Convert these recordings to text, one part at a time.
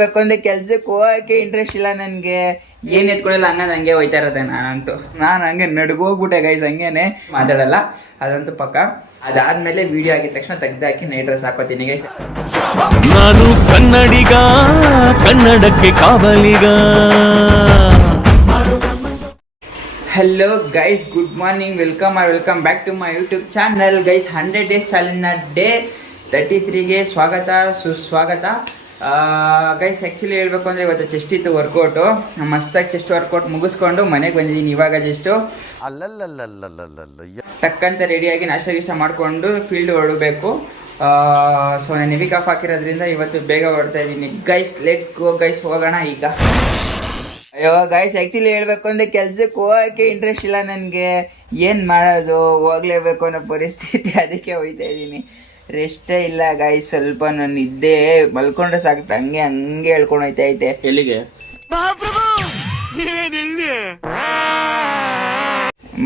ಬೇಕು ಅಂದ್ರೆ ಕೆಲ್ಸಕ್ಕೆ ಹೋಗಕ್ಕೆ ಇಂಟ್ರೆಸ್ಟ್ ಇಲ್ಲ ನನಗೆ. ಏನ್ ಎತ್ಕೊಳ್ಳಿಲ್ಲ ಹಂಗ ಹಂಗೆ ಹೋಯ್ತಾ ಇರೋದೆ ನಾನಂತೂ. ನಾನು ಹಂಗೆ ನಡ್ಗೋಗ್ಬಿಟ್ಟೆ ಗೈಸ್, ಹಂಗೇನೆ ಮಾತಾಡಲ್ಲ ಅದಂತೂ ಪಕ್ಕ. ಅದಾದ್ಮೇಲೆ ವಿಡಿಯೋ ಆಗಿದ ತಕ್ಷಣ ತೆಗ್ದಾಕಿ ನೈಟ್ ಡ್ರೆಸ್ ಹಾಕೋತೀನಿ ಗೈಸ್. ನಾನು ಕನ್ನಡಿಗ, ಕನ್ನಡಕ್ಕೆ ಕಾವಲಿಗ. Hello guys, good morning, welcome back to my YouTube channel guys. 100 days ಚಾಲೆಂಜ್ನ ಡೇ 33ಗೆ ಸ್ವಾಗತ ಸುಸ್ವಾಗತ ಗೈಸ್. ಆ್ಯಕ್ಚುಲಿ ಹೇಳ್ಬೇಕು ಅಂದರೆ ಇವತ್ತು ಚೆಸ್ಟ್ ಇತ್ತು ವರ್ಕೌಟು. ಮಸ್ತಾಗಿ ಚೆಸ್ಟ್ ವರ್ಕೌಟ್ ಮುಗಿಸ್ಕೊಂಡು ಮನೆಗೆ ಬಂದಿದ್ದೀನಿ ಇವಾಗ ಜಸ್ಟು. ಟಕ್ಕಂತ ರೆಡಿಯಾಗಿ ನಾಷ್ಟ ಮಾಡಿಕೊಂಡು ಫೀಲ್ಡ್ ಹೊರಡಬೇಕು. ಸೊ ನಾನು ಹೆವಿ ಕಾಫ್ ಹಾಕಿರೋದ್ರಿಂದ ಇವತ್ತು ಬೇಗ ಹೊರಡ್ತಾ ಇದ್ದೀನಿ ಗೈಸ್. ಲೆಟ್ಸ್ ಗೋ ಗೈಸ್, ಹೋಗೋಣ ಈಗ. ಅಯ್ಯೋ ಗೈಸ್, ಆ್ಯಕ್ಚುಲಿ ಹೇಳ್ಬೇಕು ಅಂದರೆ ಕೆಲ್ಸಕ್ಕೆ ಹೋಗೋಕ್ಕೆ ಇಂಟ್ರೆಸ್ಟ್ ಇಲ್ಲ ನನಗೆ. ಏನು ಮಾಡೋದು, ಹೋಗ್ಲೇಬೇಕು ಅನ್ನೋ ಪರಿಸ್ಥಿತಿ, ಅದಕ್ಕೆ ಹೋಗ್ತಾ ಇದ್ದೀನಿ. ರೆಸ್ಟೇ ಇಲ್ಲ ಗೈಸ್, ಸ್ವಲ್ಪ ನಾನು ನಿದ್ದೆ ಮಲ್ಕೊಂಡ್ರೆ ಸಾಕು, ಹಂಗೆ ಹೇಳ್ಕೊಂಡು ಹೋಯ್ತಾ ಐತೆ. ಎಲ್ಲಿಗೆ?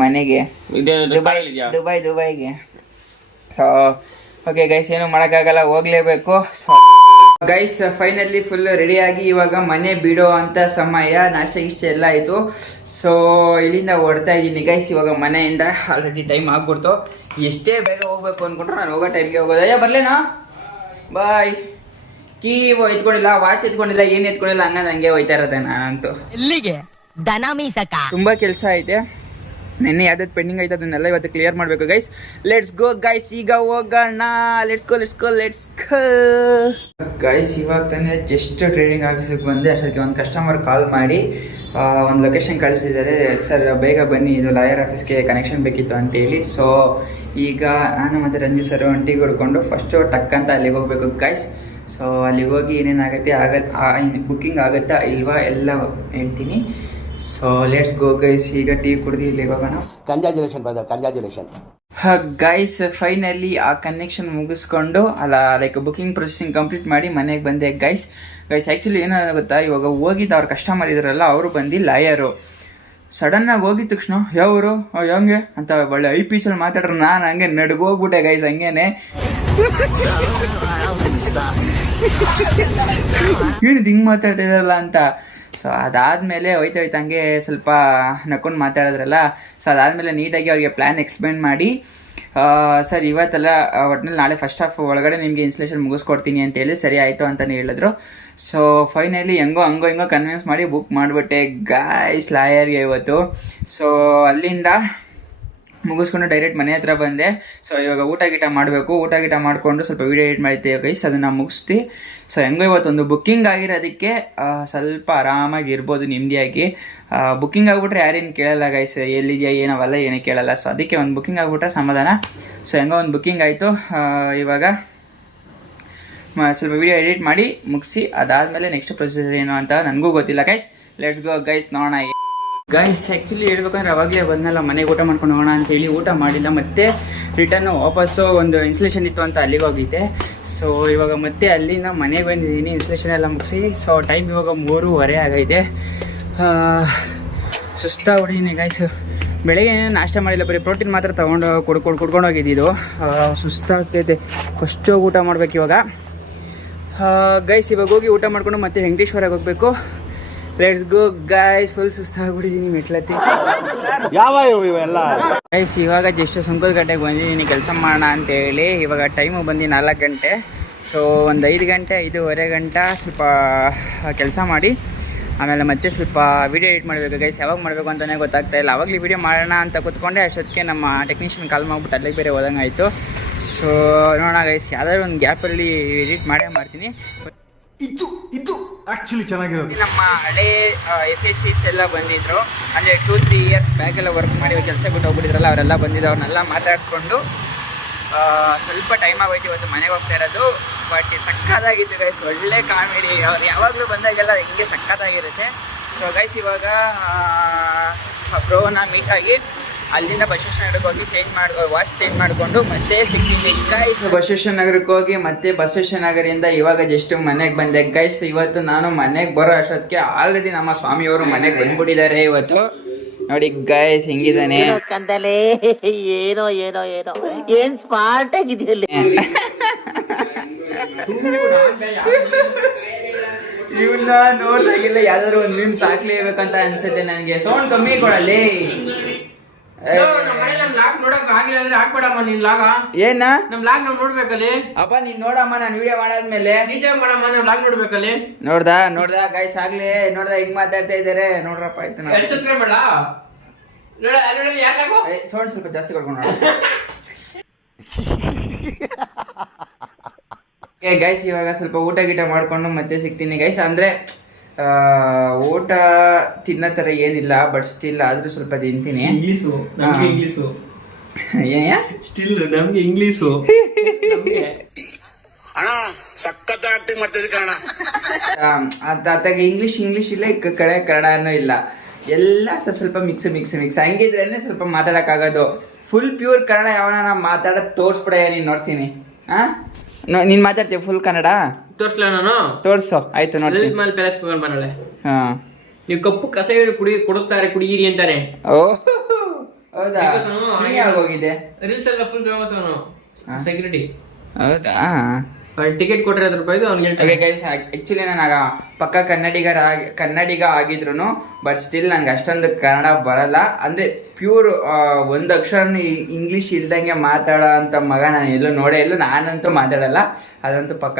ಮನೆಗೆ, ದುಬೈಗೆ. ಸೊ ಓಕೆ ಗೈಸ್, ಏನು ಮಾಡೋಕ್ಕಾಗಲ್ಲ, ಹೋಗ್ಲೇಬೇಕು. ಸೊ ಗೈಸ್, ಫೈನಲಿ ಫುಲ್ ರೆಡಿಯಾಗಿ ಇವಾಗ ಮನೆ ಬಿಡೋ ಅಂತ ಸಮಯ. ನಾಷ್ಟ ಇಷ್ಟ ಎಲ್ಲ ಆಯಿತು. ಸೊ ಇಲ್ಲಿಂದ ಹೊಡ್ತಾ ಇದ್ದೀನಿ ಗೈಸ್. ಇವಾಗ ಮನೆಯಿಂದ ಆಲ್ರೆಡಿ ಟೈಮ್ ಆಗ್ಬಿಡ್ತು. ಎಷ್ಟೇ ಬೇಗ ಹೋಗ್ಬೇಕು ಅಂದ್ಕೊಂಡ್ರು ನಾನು ಹೋಗೋ ಟೈಮ್ಗೆ ಹೋಗೋದು. ಅಯ್ಯೋ ಬರಲೇನಾ, ಬಾಯ್. ಕೀ ಎತ್ಕೊಂಡಿಲ್ಲ, ವಾಚ್ ಎತ್ಕೊಂಡಿಲ್ಲ, ಏನು ಎತ್ಕೊಂಡಿಲ್ಲ, ಹಂಗೆ ಹೋಯ್ತಾ ಇರೋದೆ ನಾನಂತೂ. ಎಲ್ಲಿಗೆ? ದನ ಮೀಸಕ. ತುಂಬ ಕೆಲಸ ಐತೆ. ನೆನ್ನೆ ಯಾವ್ದಾದ್ರು ಪೆಂಡಿಂಗ್ ಐತೆ ಅದನ್ನೆಲ್ಲ ಇವತ್ತು ಕ್ಲಿಯರ್ ಮಾಡಬೇಕು ಗೈಸ್. ಲೆಟ್ಸ್ ಗೋ ಗೈಸ್, ಈಗ ಹೋಗೋಣ. Let's go guys. ಇವಾಗ ತಾನೇ ಜಸ್ಟ್ ಟ್ರೇಡಿಂಗ್ ಆಫೀಸಿಗೆ ಬಂದೆ. ಅಷ್ಟೊತ್ತಿಗೆ ಒಂದು ಕಸ್ಟಮರ್ ಕಾಲ್ ಮಾಡಿ ಒಂದು ಲೊಕೇಶನ್ ಕಳಿಸಿದ್ದಾರೆ. ಸರ್ ಬೇಗ ಬನ್ನಿ, ಇದು ಲಾಯರ್ ಆಫೀಸ್ಗೆ ಕನೆಕ್ಷನ್ ಬೇಕಿತ್ತು ಅಂತೇಳಿ. ಸೊ ಈಗ ನಾನು ಮತ್ತು ರಂಜಿತ್ ಸರ್ ಟೀಗೆ ಹೊಡ್ಕೊಂಡು ಫಸ್ಟು ಟಕ್ ಅಂತ ಅಲ್ಲಿಗೆ ಹೋಗ್ಬೇಕು ಗೈಸ್. ಸೊ ಅಲ್ಲಿಗೆ ಹೋಗಿ ಏನೇನಾಗುತ್ತೆ ಬುಕ್ಕಿಂಗ್ ಆಗುತ್ತಾ ಇಲ್ವಾ ಎಲ್ಲ ಹೇಳ್ತೀನಿ. So let's go guys. ಈಗ ಟೀ ಕುಡ್ದು ಇಲ್ಲಿಗೆ ಹೋಗೋಣ. Congratulation guys. ಫೈನಲಿ ಆ ಕನೆಕ್ಷನ್ ಮುಗಿಸ್ಕೊಂಡು ಲೈಕ್ ಬುಕ್ಕಿಂಗ್ ಪ್ರೊಸೆಸಿಂಗ್ ಕಂಪ್ಲೀಟ್ ಮಾಡಿ ಮನೆಗೆ ಬಂದೆ ಗೈಸ್. ಆ್ಯಕ್ಚುಲಿ ಏನಾಗುತ್ತಾ, ಇವಾಗ ಹೋಗಿದ್ದು ಅವ್ರ ಕಸ್ಟಮರ್ ಇದ್ರಲ್ಲ, ಅವರು ಬಂದು ಲಾಯರು. ಸಡನ್ನಾಗಿ ಹೋಗಿದ ತಕ್ಷಣ ಯಾವರು ಹೆಂಗೆ ಅಂತ ಒಳ್ಳೆ ಐ ಪೀಚಲ್ಲಿ ಮಾತಾಡ್ರು. ನಾನು ಹಂಗೆ ನಡ್ಗೋಗ್ಬಿಟ್ಟೆ ಗೈಸ್, ಹಂಗೇನೆ ಏನಿದು ಹಿಂಗೆ ಮಾತಾಡ್ತಾ ಇದ್ದಾರಲ್ಲ ಅಂತ. ಸೊ ಅದಾದಮೇಲೆ ಹೋಯ್ತಾ ಹಂಗೆ ಸ್ವಲ್ಪ ನಕ್ಕೊಂಡು ಮಾತಾಡಿದ್ರಲ್ಲ. ಸೊ ಅದಾದಮೇಲೆ ನೀಟಾಗಿ ಅವ್ರಿಗೆ ಪ್ಲ್ಯಾನ್ ಎಕ್ಸ್ಪ್ಲೇನ್ ಮಾಡಿ, ಸರ್ ಇವತ್ತೆಲ್ಲ ಒಟ್ಟಿನಲ್ಲಿ ನಾಳೆ ಫಸ್ಟ್ ಹಾಫ್ ಒಳಗಡೆ ನಿಮಗೆ ಇನ್ಸ್ಟಾಲೇಷನ್ ಮುಗಿಸ್ಕೊಡ್ತೀನಿ ಅಂತೇಳಿ ಸರಿ ಆಯಿತು ಅಂತಲೇ ಹೇಳಿದ್ರು. ಸೊ ಫೈನಲಿ ಹಂಗೋ ಕನ್ವಿನ್ಸ್ ಮಾಡಿ ಬುಕ್ ಮಾಡಿಬಿಟ್ಟೆ ಗೈಸ್ ಲಾಯರ್ಗೆ ಇವತ್ತು. ಸೊ ಅಲ್ಲಿಂದ ಮುಗಿಸ್ಕೊಂಡು ಡೈರೆಕ್ಟ್ ಮನೆ ಹತ್ರ ಬಂದೆ. ಸೊ ಇವಾಗ ಊಟ ಮಾಡಬೇಕು. ಊಟ ಮಾಡಿಕೊಂಡು ಸ್ವಲ್ಪ ವೀಡಿಯೋ ಎಡಿಟ್ ಮಾಡ್ತೇವೆ ಗೈಸ್, ಅದನ್ನು ಮುಗಿಸ್ತಿ. ಸೊ ಹೆಂಗೋ ಇವತ್ತೊಂದು ಬುಕ್ಕಿಂಗ್ ಆಗಿರೋದಕ್ಕೆ ಸ್ವಲ್ಪ ಆರಾಮಾಗಿ ಇರ್ಬೋದು, ನೆಮ್ಮದಿಯಾಗಿ. ಬುಕ್ಕಿಂಗ್ ಆಗಿಬಿಟ್ರೆ ಯಾರೇನು ಕೇಳಲ್ಲ ಗೈಸ್, ಎಲ್ಲಿದೆಯಾ ಏನವಲ್ಲ ಏನೂ ಕೇಳಲ್ಲ. ಸೊ ಅದಕ್ಕೆ ಒಂದು ಬುಕ್ಕಿಂಗ್ ಆಗಿಬಿಟ್ರೆ ಸಮಾಧಾನ. ಸೊ ಹೆಂಗೋ ಒಂದು ಬುಕ್ಕಿಂಗ್ ಆಯಿತು. ಇವಾಗ ಸ್ವಲ್ಪ ವೀಡಿಯೋ ಎಡಿಟ್ ಮಾಡಿ ಮುಗಿಸಿ ಅದಾದಮೇಲೆ ನೆಕ್ಸ್ಟ್ ಪ್ರೊಸೀಜರ್ ಏನು ಅಂತ ನನಗೂ ಗೊತ್ತಿಲ್ಲ ಗೈಸ್. ಲೆಟ್ಸ್ ಗೋ ಗೈಸ್, ನೋಡೋಣ ಗೈಸ್. ಆ್ಯಕ್ಚುಲಿ ಹೇಳ್ಬೇಕಂದ್ರೆ ಅವಾಗಲೇ ಬಂದಲ್ಲ ಮನೆಗೆ ಊಟ ಮಾಡ್ಕೊಂಡು ಹೋಗೋಣ ಅಂತೇಳಿ ಊಟ ಮಾಡಿಲ್ಲ. ಮತ್ತೆ ರಿಟರ್ನು ವಾಪಸ್ಸು ಒಂದು ಇನ್ಸ್ಟಾಲೇಷನ್ ಇತ್ತು ಅಂತ ಅಲ್ಲಿಗೆ ಹೋಗಿದ್ದೆ. ಸೊ ಇವಾಗ ಮತ್ತೆ ಅಲ್ಲಿಂದ ಮನೆಗೆ ಬಂದಿದ್ದೀನಿ ಇನ್ಸ್ಟಾಲೇಷನ್ ಎಲ್ಲ ಮುಗಿಸಿ. ಸೊ ಟೈಮ್ ಇವಾಗ 3:30 ಆಗೈತೆ. ಸುಸ್ತಾಗ್ಬಿಟ್ಟಿದ್ದೀನಿ ಗೈಸ್. ಬೆಳಗ್ಗೆ ನಾಷ್ಟ ಮಾಡಿಲ್ಲ, ಬರೀ ಪ್ರೋಟೀನ್ ಮಾತ್ರ ತೊಗೊಂಡು ಕುಡ್ಕೊಂಡು ಹೋಗಿದ್ದು. ಸುಸ್ತಾಗ್ತೈತೆ. ಫಸ್ಟು ಊಟ ಮಾಡ್ಬೇಕು ಇವಾಗ ಗೈಸ್. ಇವಾಗ ಹೋಗಿ ಊಟ ಮಾಡಿಕೊಂಡು ಮತ್ತೆ ವೆಂಕಟೇಶ್ವರಗೆ ಹೋಗಬೇಕು. Let's go guys. ಫುಲ್ ಸುಸ್ತಾಗ್ಬಿಟ್ಟಿದ್ದೀನಿ ಮೆಟ್ಲತ್ತಿ. ಯಾವ ಇವೆಲ್ಲ ಗೈಸ್ ಇವಾಗ ಜಸ್ಟ್ ಸುಂಕದಕಟ್ಟೆಗೆ ಬಂದಿದ್ದೀನಿ ಕೆಲಸ ಮಾಡೋಣ ಅಂತೇಳಿ. ಇವಾಗ ಟೈಮು ಬಂದು 4 ಗಂಟೆ. ಸೊ ಒಂದು 5 ಗಂಟೆ 5:15 ಗಂಟೆ ಸ್ವಲ್ಪ ಕೆಲಸ ಮಾಡಿ ಆಮೇಲೆ ಮತ್ತೆ ಸ್ವಲ್ಪ ವೀಡಿಯೋ ಎಡಿಟ್ ಮಾಡಬೇಕು ಗೈಸ್. ಯಾವಾಗ ಮಾಡಬೇಕು ಅಂತಲೇ ಗೊತ್ತಾಗ್ತಾ ಇಲ್ಲ. ಆವಾಗಲೇ ವೀಡಿಯೋ ಮಾಡೋಣ ಅಂತ ಕೂತ್ಕೊಂಡೆ, ಅಷ್ಟೊತ್ತಿಗೆ ನಮ್ಮ ಟೆಕ್ನಿಷಿಯನ್ ಕಾಲ್ ಮಾಡಿಬಿಟ್ಟು ಅಲ್ಲಿಗೆ ಬೇರೆ ಹೋದಂಗೆ ಆಯಿತು. ಸೊ ನೋಡೋಣ ಗೈಸ್, ಯಾವುದಾದ್ರು ಒಂದು ಗ್ಯಾಪಲ್ಲಿ ಎಡಿಟ್ ಮಾಡ್ತೀನಿ. ಇದು ಆಕ್ಚುಲಿ ಚೆನ್ನಾಗಿರೋದು. ನಮ್ಮ ಹಳೆ FACs ಎಲ್ಲ ಬಂದಿದ್ರು, ಅಂದರೆ 2-3 ಇಯರ್ಸ್ ಬ್ಯಾಕೆಲ್ಲ ವರ್ಕ್ ಮಾಡಿ ಕೆಲಸ ಬಿಟ್ಟು ಹೋಗ್ಬಿಟ್ಟಿದ್ರಲ್ಲ, ಅವರೆಲ್ಲ ಬಂದಿದ್ದು. ಅವ್ರನ್ನೆಲ್ಲ ಮಾತಾಡಿಸ್ಕೊಂಡು ಸ್ವಲ್ಪ ಟೈಮ್ ಆಗೋಯ್ತು. ಇವತ್ತು ಮನೆಗೆ ಹೋಗ್ತಾ ಇರೋದು. ಬಟ್ ಸಕ್ಕತ್ತಾಗಿತ್ತು ಗೈಸ್, ಒಳ್ಳೆ ಕಾಮಿಡಿ. ಅವ್ರು ಯಾವಾಗಲೂ ಬಂದಾಗೆಲ್ಲ ಹಿಂಗೆ ಸಕ್ಕತ್ತಾಗಿರುತ್ತೆ. ಸೊ ಗೈಸ್ ಇವಾಗ ಬ್ರೋನ ಮೀಟಾಗಿ ಅಲ್ಲಿಂದ ಬಸವೇಶ್ವರ ನಗರಕ್ಕೆ ಹೋಗಿ ವಾಚ್ ಚೇಂಜ್ ಮಾಡಿಕೊಂಡು ಮತ್ತೆ ಸಿಗ್ತೀನಿ ಗೈಸ್. ಬಸವೇಶ್ವರ ನಗರಕ್ಕೆ ಹೋಗಿ ಮತ್ತೆ ಬಸವೇಶ್ವರ ನಗರದಿಂದ ಇವಾಗ ಜಸ್ಟ್ ಮನೆಗೆ ಬಂದೆ ಗೈಸ್. ಇವತ್ತು ನಾನು ಮನೆಗೆ ಬರೋ ಅಷ್ಟೊತ್ತಿಗೆ ಆಲ್ರೆಡಿ ನಮ್ಮ ಸ್ವಾಮಿಯವರು ಮನೆಗೆ ಬಂದ್ಬಿಟ್ಟಿದ್ದಾರೆ ಇವತ್ತು. ನೋಡಿ ಗೈಸ್ ಹೆಂಗಿದ್ದಾನೆ ಕಂದಲೇ. ಏನೋ ಏನ್ ಸ್ಮಾರ್ಟ್ ಆಗಿದೆಯಲ್ಲಿ. ಇವನ್ನ ನೋಡ್ದಾಗೆಲ್ಲ ಯಾವ್ದಾದ್ರು ಒಂದ್ ಮೀಮ್ಸ್ ಹಾಕ್ಲೇಬೇಕಂತ ಅನ್ಸುತ್ತೆ ನನಗೆ. ಸೌಂಡ್ ಕಮ್ಮಿ ಕೊಡಲ್ಲಿ. ಏನ ನಮ್ ಲಾಗ್ ನಾವ್ ನೋಡ್ಬೇಕಲ್ಲಿ. ಅಪ್ಪ ನೀನ್ ನೋಡಮ್ಮ, ನಾನ್ ವಿಡಿಯೋ ಮಾಡಾದ್ಮೇಲೆ ನಿಜ ಮಾಡಮ್ಮ, ನಮ್ ಲಾಗ್ ನೋಡ್ಬೇಕಲ್ಲಿ. ನೋಡ್ದ ಗೈಸ್ ಆಗ್ಲಿ ನೋಡ್ದ ಹಿಂಗ್ ಮಾತಾಡ್ತಾ ಇದಾರೆ ನೋಡ್ರಪ್ಪ. ಆಯ್ತು ಸೌಂಡ್ ಸ್ವಲ್ಪ ಜಾಸ್ತಿ ಕೊಡ್ಕೊಂಡು ಗೈಸ್. ಇವಾಗ ಸ್ವಲ್ಪ ಊಟ ಗೀಟ ಮಾಡ್ಕೊಂಡು ಮತ್ತೆ ಸಿಗ್ತೀನಿ ಗೈಸ್. ಅಂದ್ರೆ ಊಟ ತಿನ್ನೋ ತರ ಏನಿಲ್ಲ, ಬಟ್ ಸ್ಟಿಲ್ ಆದ್ರೂ ಸ್ವಲ್ಪ ತಿಂತೀನಿ. ಇಂಗ್ಲೀಷು ನಮ್ಗೆ ಇಂಗ್ಲೀಷು ಏನ ಸ್ಟಿಲ್ ನಮ್ಗೆ ಇಂಗ್ಲೀಷು ಸಖತ್ ಆಕ್ಟಿಂಗ್ ಮಾಡ್ತಿದ್ದೆ ಕಣ. ಅತ್ತಾಗ ಇಂಗ್ಲಿಷ್ ಇಲ್ಲ, ಈ ಕಡೆ ಕನ್ನಡನೂ ಇಲ್ಲ, ಎಲ್ಲ ಸ್ವಲ್ಪ ಮಿಕ್ಸ್ ಹಂಗಿದ್ರೇನೆ ಸ್ವಲ್ಪ ಮಾತಾಡಕ್ಕಾಗೋದು. ಫುಲ್ ಪ್ಯೂರ್ ಕನ್ನಡ ಯಾವನ ಮಾತಾಡೋದು ತೋರ್ಸ್ಬಿಡ, ನೀನ್ ನೋಡ್ತೀನಿ. ನೀನ್ ಮಾತಾಡ್ತೀಯ ಫುಲ್ ಕನ್ನಡ? ತೋರ್ಸ್ಲ ನಾನು? ತೋರ್ಸು. ಆಯ್ತು ನೋಡ್ತೀನಿ. ಮೇಲೆ ಬೆಳೆಸ್ಕೊಂಡು ಬಂದಳೆ. ಹಾ, ನೀವು ಕಪ್ಪು ಕಸ ಕೊಡುತ್ತಾರೆ ಕುಡಿಯಿರಿ ಅಂತಾರೆ. ಓ ಹೌದಾ? ಯಾವಾಗ ಹೋಗಿದೆ? ರೀಲ್ಸ್ ಎಲ್ಲ ಫುಲ್ ಫೇಮಸ್ ಅವನು. ಸೆಕ್ಯೂರಿಟಿ. ಹೌದಾ? ಟಿಕೆಟ್ ಕೊಟ್ರೆ ₹5 ಅವ್ನಿಗೆ ಹೇಳ್ತಾರೆ. ಆಕ್ಚುಲಿ ನಾನು ಪಕ್ಕ ಕನ್ನಡಿಗ ಆಗಿದ್ರು ಬಟ್ ಸ್ಟಿಲ್ ನನ್ಗೆ ಅಷ್ಟೊಂದು ಕನ್ನಡ ಬರಲ್ಲ. ಅಂದ್ರೆ ಪ್ಯೂರ್ ಒಂದ್ ಅಕ್ಷರ ಇಂಗ್ಲಿಷ್ ಇಲ್ದಂಗೆ ಮಾತಾಡೋ ಅಂತ ಮಗ ನಾನು ಎಲ್ಲೂ ನೋಡೇ ಇಲ್ಲ. ನಾನಂತೂ ಮಾತಾಡಲ್ಲ, ಅದಂತೂ ಪಕ್ಕ.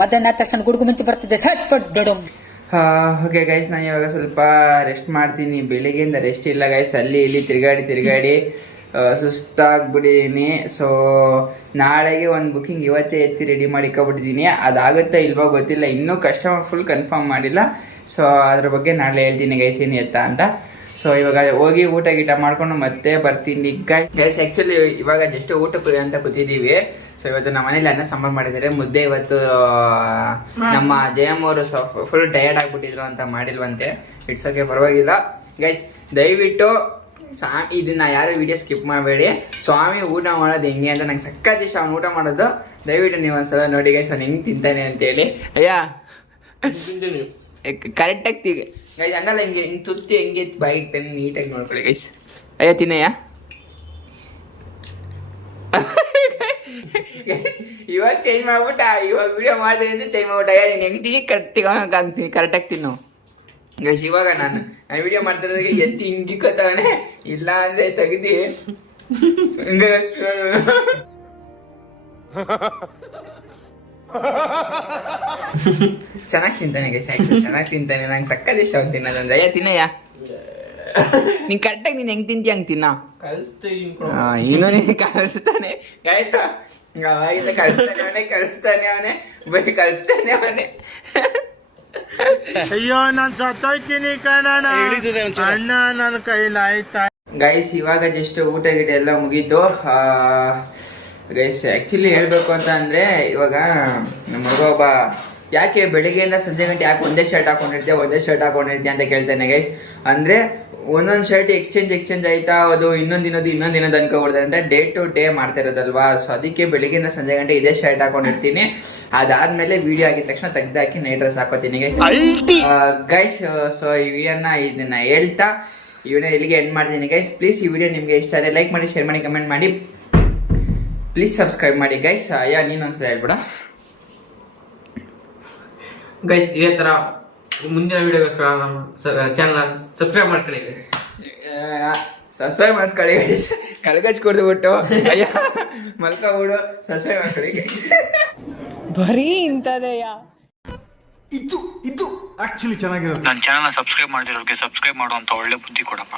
ಮಧ್ಯಾಹ್ನ ತಕ್ಷಣ ಗುಡುಗು ಮುಂಚೆ ಬರ್ತಿದ್ದೆ ಓಕೆ ಗೈಸ್, ನಾನು ಇವಾಗ ಸ್ವಲ್ಪ ರೆಸ್ಟ್ ಮಾಡ್ತೀನಿ. ಬೆಳಿಗ್ಗೆಯಿಂದ ರೆಸ್ಟ್ ಇಲ್ಲ ಗೈಸ್. ಅಲ್ಲಿ ಇಲ್ಲಿ ತಿರುಗಾಡಿ ಸುಸ್ತಾಗ್ಬಿಟ್ಟಿದ್ದೀನಿ. ಸೊ ನಾಳೆಗೆ ಒಂದು ಬುಕ್ಕಿಂಗ್ ಇವತ್ತೇ ಎತ್ತಿ ರೆಡಿ ಮಾಡಿ ಇಟ್ಕೊಬಿಟ್ಟಿದ್ದೀನಿ. ಅದಾಗುತ್ತೋ ಇಲ್ವೋ ಗೊತ್ತಿಲ್ಲ, ಇನ್ನೂ ಕಸ್ಟಮರ್ ಫುಲ್ ಕನ್ಫರ್ಮ್ ಮಾಡಿಲ್ಲ. ಸೊ ಅದ್ರ ಬಗ್ಗೆ ನಾಳೆ ಹೇಳ್ತೀನಿ ಗೈಸ್ ಏನು ಎತ್ತ ಅಂತ. ಸೊ ಇವಾಗ ಹೋಗಿ ಊಟ ಗೀಟ ಮಾಡ್ಕೊಂಡು ಮತ್ತೆ ಬರ್ತೀನಿ ಗೈಸ್. ಆ್ಯಕ್ಚುಲಿ ಇವಾಗ ಜಸ್ಟ್ ಊಟಕ್ಕೆ ಅಂತ ಕೂತಿದ್ದೀವಿ. ಸೊ ಇವತ್ತು ನಮ್ಮ ಮನೇಲಿ ಅನ್ನ ಸಾಂಬಾರು ಮಾಡಿದ್ದಾರೆ, ಮುದ್ದೆ. ಇವತ್ತು ನಮ್ಮ ಜಯಮ್ಮ ಅವರು ಫುಲ್ ಟಯರ್ಡ್ ಆಗಿಬಿಟ್ಟಿದ್ರು ಅಂತ ಮಾಡಿಲ್ವಂತೆ. ಇಟ್ಸ್ ಓಕೆ, ಪರವಾಗಿಲ್ಲ ಗೈಸ್. ದಯವಿಟ್ಟು ಇದನ್ನ ಯಾರು ವಿಡಿಯೋ ಸ್ಕಿಪ್ ಮಾಡಬೇಡಿ. ಸ್ವಾಮಿ ಊಟ ಮಾಡೋದು ಹೆಂಗೆ ಅಂತ ನಂಗೆ ಸಕ್ಕತ್ ಇಷ್ಟ. ಅವ್ನು ಊಟ ಮಾಡೋದು ದಯವಿಟ್ಟು ನೀವು ಒಂದ್ಸಲ ನೋಡಿ ಗೈಸ್, ಅವ್ನು ಹೆಂಗೆ ತಿಂತಾನೆ ಅಂತೇಳಿ. ಅಯ್ಯ ಕರೆಕ್ಟಾಗಿ ಗೈಸ್, ಹಂಗಲ್ಲ ಹಿಂಗೆ ತುತ್ತಿ ಹೆಂಗೆ ಬಾಯಿಗೆ ಟೆನ್ ನೀಟಾಗಿ ನೋಡ್ಕೊಳ್ಳಿ ಗೈಸ್. ಅಯ್ಯ ತಿನ್ನಯ್ಯ. ಇವಾಗ ಚೇಂಜ್ ಮಾಡ್ಬಿಟ್ಟ, ಇವಾಗ ವಿಡಿಯೋ ಮಾಡಿದೆ ಅಂತ ಚೇಂಜ್ ಮಾಡ್ಬಿಟ್ಟ. ಅಯ್ಯ ನೀನು ಹೆಂಗೆ ತಿಂಗಿ ಕರೆಕ್ಟಾಗಿ ಕರೆಕ್ಟಾಗಿ ತಿನ್ನು ಗೈಸ್. ಇವಾಗ ನಾನು ವಿಡಿಯೋ ಮಾಡ್ತಿರೋದಕ್ಕೆ ಎತ್ತಿ ಹಿಂಗಿಕ್ಕತ್ತವನೆ, ಇಲ್ಲ ಅಂದ್ರೆ ತೆಗ್ದು ಚೆನ್ನಾಗಿ ತಿಂತಾನೆ ಗೈಸ್. ಚೆನ್ನಾಗಿ ತಿಂತಾನೆ, ನಂಗೆ ಸಕ್ಕತ್ ಇಷ್ಟ ಅವ್ನು ತಿನ್ನೋದಂದ್ರೆ. ಅಯ್ಯ ತಿನ್ನಯ್ಯ, ನೀನ್ ಕರೆಕ್ಟಾಗಿ ನೀನ್ ಹೆಂಗ್ ತಿಂತೀಯ ಹಂಗೆ ತಿನ್ನ. ಇನ್ನು ನೀನು ಕಲಿಸ್ತಾನೆ ಗೈಸ್. ಕಲಿಸ್ತಾನೆ ಅವನೇ ಬರೀ ಕಲಿಸ್ತಾನೆ ಅವನೇ. ಅಯ್ಯೋ ನಾನ್ ಸತ್ತೋಯ್ತೀನಿ ಕಣ ಅಣ್ಣ, ನನ್ನ ಕೈಲಾಯ್ತಾ. ಗೈಸ್ ಇವಾಗ ಜಸ್ಟ್ ಊಟ ಗಿಟ ಎಲ್ಲ ಮುಗೀತು ಗೈಸ್. ಆ್ಯಕ್ಚುಲಿ ಹೇಳಬೇಕು ಅಂತ ಅಂದರೆ ಇವಾಗ ನಮ್ಮ ಹುಡುಗ ಒಬ್ಬ ಯಾಕೆ ಬೆಳಿಗ್ಗೆಯಿಂದ ಸಂಜೆ ಗಂಟೆ ಯಾಕೆ ಒಂದೇ ಶರ್ಟ್ ಹಾಕೊಂಡಿರ್ತೀಯ ಅಂತ ಕೇಳ್ತಾನೆ ಗೈಸ್. ಅಂದರೆ ಒಂದೊಂದು ಶರ್ಟ್ ಎಕ್ಸ್ಚೇಂಜ್ ಆಯ್ತಾ, ಅದು ಇನ್ನೊಂದಿನದು ಅನ್ಕೊಬಿಡ್ತಾರೆ ಅಂತ ಡೇ ಟು ಡೇ ಮಾಡ್ತಾ ಇರೋದಲ್ವಾ. ಸೊ ಅದಕ್ಕೆ ಬೆಳಿಗ್ಗೆಯಿಂದ ಸಂಜೆ ಗಂಟೆ ಇದೇ ಶರ್ಟ್ ಹಾಕೊಂಡಿರ್ತೀನಿ. ಅದಾದ್ಮೇಲೆ ವಿಡಿಯೋ ಆಗಿದ ತಕ್ಷಣ ತೆಗ್ದಾಕಿ ನೈಟ್ ಡ್ರೆಸ್ ಹಾಕೋತೀನಿ ಗೈಸ್. ಸೊ ಈ ಇದನ್ನ ಹೇಳ್ತಾ ಈ ವಿಡಿಯೋ ಇಲ್ಲಿಗೆ ಎಂಡ್ ಮಾಡ್ತೀನಿ ಗೈಸ್. ಪ್ಲೀಸ್ ಈ ವಿಡಿಯೋ ನಿಮಗೆ ಇಷ್ಟ ಆದರೆ ಲೈಕ್ ಮಾಡಿ, ಶೇರ್ ಮಾಡಿ, ಕಮೆಂಟ್ ಮಾಡಿ, ಪ್ಲೀಸ್ ಸಬ್ಸ್ಕ್ರೈಬ್ ಮಾಡಿ ಗೈಸ್. ಅಯ್ಯ ನೀನೊಂದ್ಸಲ ಹೇಳ್ಬಿಡ ಗೈಸ್. ಇದೇ ತರ ಮುಂದಿನ ವಿಡಿಯೋಗೋಸ್ಕರ ನಮ್ಮ ಚಾನಲ್ ಸಬ್ಸ್ಕ್ರೈಬ್ ಮಾಡ್ಕೊಳ್ಳಿ. ಸಬ್ಸ್ಕ್ರೈಬ್ ಮಾಡ್ಕೊಳ್ಳಿ ಗೈಸ್. ಕಲ್ಗಚ್ ಕುಡ್ದುಬಿಟ್ಟು ಅಯ್ಯ ಮಲ್ಕೊಬಿಡು, ಸಬ್ಸ್ಕ್ರೈಬ್ ಮಾಡ್ಕೊಳ್ಳಿ ಗೈಸ್. ಬರೀ ಇಂಥದೆಯ. ಇದು ಆಕ್ಚುಲಿ ಚೆನ್ನಾಗಿರೋದು. ನನ್ನ ಚಾನಲ್ ಸಬ್ಸ್ಕ್ರೈಬ್ ಮಾಡಿರೋರಿಗೆ ಸಬ್ಸ್ಕ್ರೈಬ್ ಮಾಡುವಂತ ಒಳ್ಳೆ ಬುದ್ಧಿ ಕೊಡಪ್ಪ.